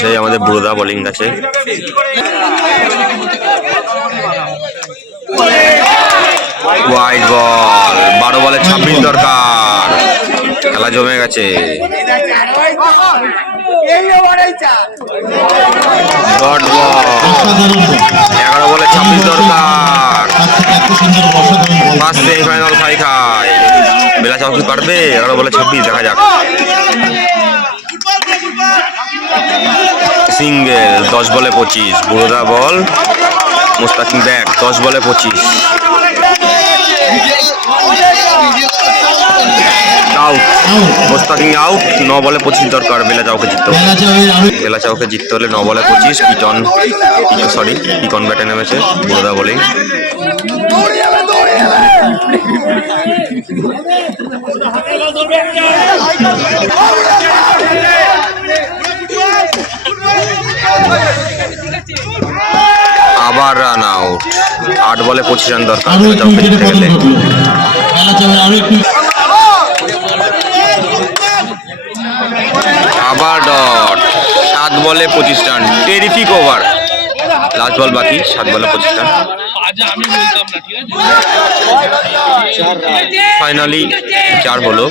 সেই আমাদের বুড়োদা বোলিং আছে। ওয়াইড বল বারো বলে ছাব্বিশ দরকার। খেলা জমে গেছে। এগারো বলে ছাব্বিশ দরকার। ফার্স্ট সেমিফাইনাল খাই বেলা চাউকি পারবে, এগারো বলে ছাব্বিশ, দেখা যাক। সিঙ্গেল, দশ বলে পঁচিশ। বুড়োদা বল, মুস্তাকিম ব্যাক দশ বলে পঁচিশ। আউট মুস্তাকিম আউট ন বলে পঁচিশ দরকার বেলা চাউকে জিততে বেলা চাউকে জিততে হলে ন বলে পঁচিশ পিটন সরি পিকন ব্যাটে নেমেছে, বুড়োদা বলেই। আবার রান আউট আট বলে পঁচিশ রান দরকার। আবার ডট সাত বলে পঁচিশ run terrific over last ball বাকি সাত বলে পঁচিশ রান ফাইনালি চার হলো।